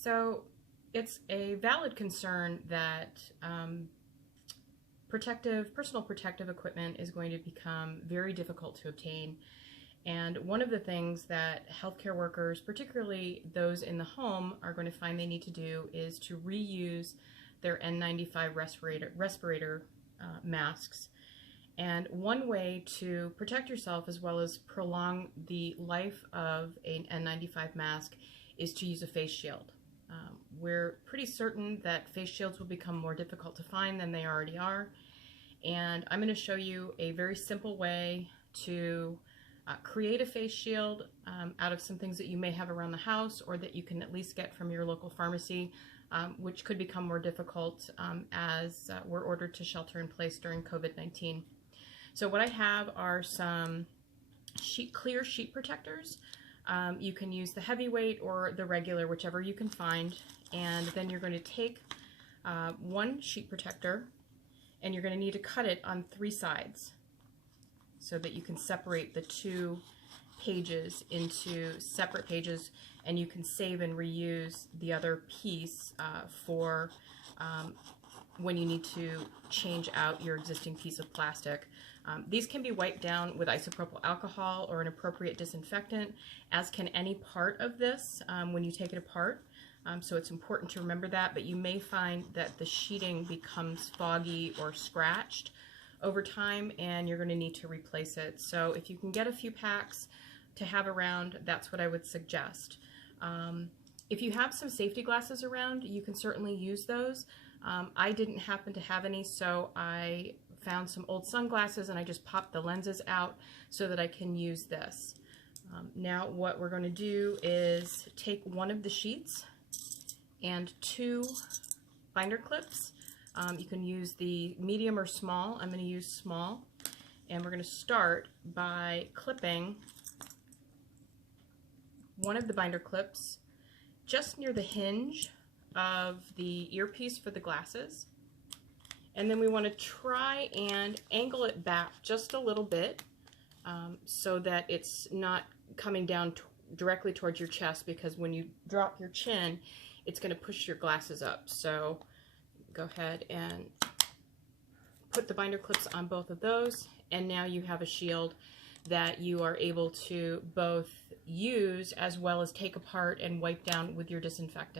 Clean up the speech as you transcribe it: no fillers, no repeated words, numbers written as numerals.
So it's a valid concern that personal protective equipment is going to become very difficult to obtain. And one of the things that healthcare workers, particularly those in the home, are going to find they need to do is to reuse their N95 respirator masks. And one way to protect yourself as well as prolong the life of an N95 mask is to use a face shield. We're pretty certain that face shields will become more difficult to find than they already are. And I'm going to show you a very simple way to create a face shield out of some things that you may have around the house or that you can at least get from your local pharmacy, which could become more difficult as we're ordered to shelter in place during COVID-19. So what I have are some clear sheet protectors. You can use the heavyweight or the regular, whichever you can find, and then you're going to take one sheet protector and you're going to need to cut it on 3 sides so that you can separate the 2 pages into separate pages, and you can save and reuse the other piece for when you need to change out your existing piece of plastic. These can be wiped down with isopropyl alcohol or an appropriate disinfectant, as can any part of this when you take it apart. So it's important to remember that, but you may find that the sheeting becomes foggy or scratched over time and you're going to need to replace it. So if you can get a few packs to have around, that's what I would suggest. If you have some safety glasses around, you can certainly use those. I didn't happen to have any, so I found some old sunglasses and I just popped the lenses out so that I can use this. Now what we're going to do is take one of the sheets and 2 binder clips. You can use the medium or small. I'm going to use small, and we're going to start by clipping one of the binder clips just near the hinge of the earpiece for the glasses, and then we want to try and angle it back just a little bit so that it's not coming down directly towards your chest, because when you drop your chin it's going to push your glasses up. So go ahead and put the binder clips on both of those, and now you have a shield that you are able to both use as well as take apart and wipe down with your disinfectant.